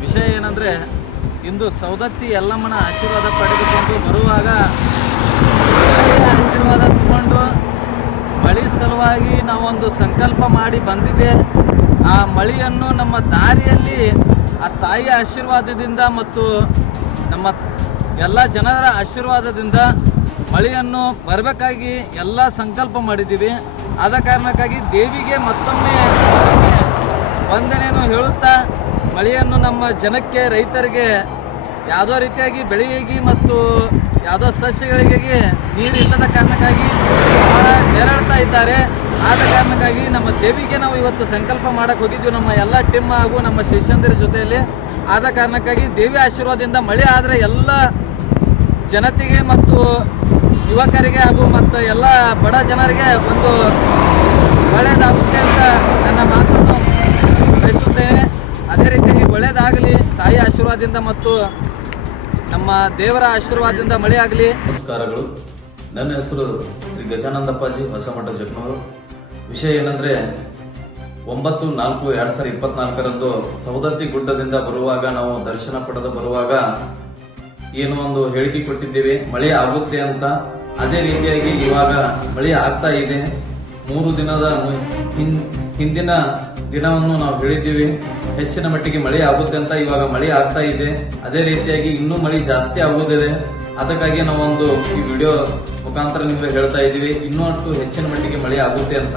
ವಿಷಯ ಏನಂದರೆ, ಇಂದು ಸೌದತ್ತಿ ಯಲ್ಲಮ್ಮನ ಆಶೀರ್ವಾದ ಪಡೆದುಕೊಂಡು ಬರುವಾಗ ಆಶೀರ್ವಾದ ತಗೊಂಡು ಮಳಿ ಸಲುವಾಗಿ ನಾವೊಂದು ಸಂಕಲ್ಪ ಮಾಡಿ ಬಂದಿದೆ. ಆ ಮಳೆಯನ್ನು ನಮ್ಮ ದಾರಿಯಲ್ಲಿ, ಆ ತಾಯಿಯ ಆಶೀರ್ವಾದದಿಂದ ಮತ್ತು ನಮ್ಮ ಎಲ್ಲ ಜನರ ಆಶೀರ್ವಾದದಿಂದ ಮಳೆಯನ್ನು ಬರಬೇಕಾಗಿ ಎಲ್ಲ ಸಂಕಲ್ಪ ಮಾಡಿದ್ದೀವಿ. ಆದ ಕಾರಣಕ್ಕಾಗಿ ದೇವಿಗೆ ಮತ್ತೊಮ್ಮೆ ವಂದನೆಯನ್ನು ಹೇಳುತ್ತಾ ಮಳೆಯನ್ನು ನಮ್ಮ ಜನಕ್ಕೆ, ರೈತರಿಗೆ ಯಾವುದೋ ರೀತಿಯಾಗಿ ಬೆಳೆಯಾಗಿ ಮತ್ತು ಯಾವುದೋ ಸಸ್ಯಗಳಿಗೆ ನೀರಿಲ್ಲದ ಕಾರಣಕ್ಕಾಗಿ ಬಹಳ ನೆರಳ್ತಾ ಇದ್ದಾರೆ. ಆದ ಕಾರಣಕ್ಕಾಗಿ ನಮ್ಮ ದೇವಿಗೆ ನಾವು ಇವತ್ತು ಸಂಕಲ್ಪ ಮಾಡಕ್ಕೆ ಹೋಗಿದ್ವಿ, ನಮ್ಮ ಎಲ್ಲ ಟೀಮ್ ಹಾಗೂ ನಮ್ಮ ಶಿಷ್ಯಂದಿರ ಜೊತೆಯಲ್ಲಿ. ಆದ ಕಾರಣಕ್ಕಾಗಿ ದೇವಿ ಆಶೀರ್ವಾದದಿಂದ ಮಳೆ ಆದರೆ ಎಲ್ಲ ಜನತೆಗೆ ಮತ್ತು ಯುವಕರಿಗೆ ಹಾಗೂ ಮತ್ತು ಎಲ್ಲ ಬಡ ಜನರಿಗೆ ಒಂದು ಒಳ್ಳೆಯದಾಗುತ್ತೆ ಅಂತ ಒಳ್ಳೆಯದಾಗಲಿ, ತಾಯಿ ಆಶೀರ್ವಾದದಿಂದ ಮತ್ತು ನಮ್ಮ ದೇವರ ಆಶೀರ್ವಾದದಿಂದ ಮಳೆ ಆಗಲಿ ನಮಸ್ಕಾರಗಳು. ನನ್ನ ಹೆಸರು ಶ್ರೀ ಗಜಾನಂದಪ್ಪಾಜಿ ಹೊಸಮಠ ಜಗ್ನವರು ವಿಷಯ ಏನಂದ್ರೆ, ಒಂಬತ್ತು ನಾಲ್ಕು ಎರಡ್ ಸಾವಿರದ ಇಪ್ಪತ್ನಾಲ್ಕರಂದು ಸೌದತ್ತಿ ಗುಡ್ಡದಿಂದ ಬರುವಾಗ ನಾವು ದರ್ಶನ ಪಡೆದು ಬರುವಾಗ ಏನು ಒಂದು ಹೇಳಿಕೆ ಕೊಟ್ಟಿದ್ದೇವೆ, ಮಳೆ ಆಗುತ್ತೆ ಅಂತ. ಅದೇ ರೀತಿಯಾಗಿ ಇವಾಗ ಮಳೆ ಆಗ್ತಾ ಇದೆ. ಮೂರು ದಿನದ ಹಿಂದಿನ ದಿನವನ್ನು ನಾವು ಹೇಳಿದ್ದೀವಿ, ಹೆಚ್ಚಿನ ಮಟ್ಟಿಗೆ ಮಳೆ ಆಗುತ್ತೆ ಅಂತ ಇವಾಗ ಮಳೆ ಆಗ್ತಾ ಇದೆ. ಅದೇ ರೀತಿಯಾಗಿ ಇನ್ನೂ ಮಳೆ ಜಾಸ್ತಿ ಆಗುವುದಿದೆ. ಅದಕ್ಕಾಗಿ ನಾವೊಂದು ಈ ವಿಡಿಯೋ ಮುಖಾಂತರ ನಿಮಗೆ ಹೇಳ್ತಾ ಇದ್ದೀವಿ, ಇನ್ನೂ ಹೆಚ್ಚಿನ ಮಟ್ಟಿಗೆ ಮಳೆ ಆಗುತ್ತೆ ಅಂತ.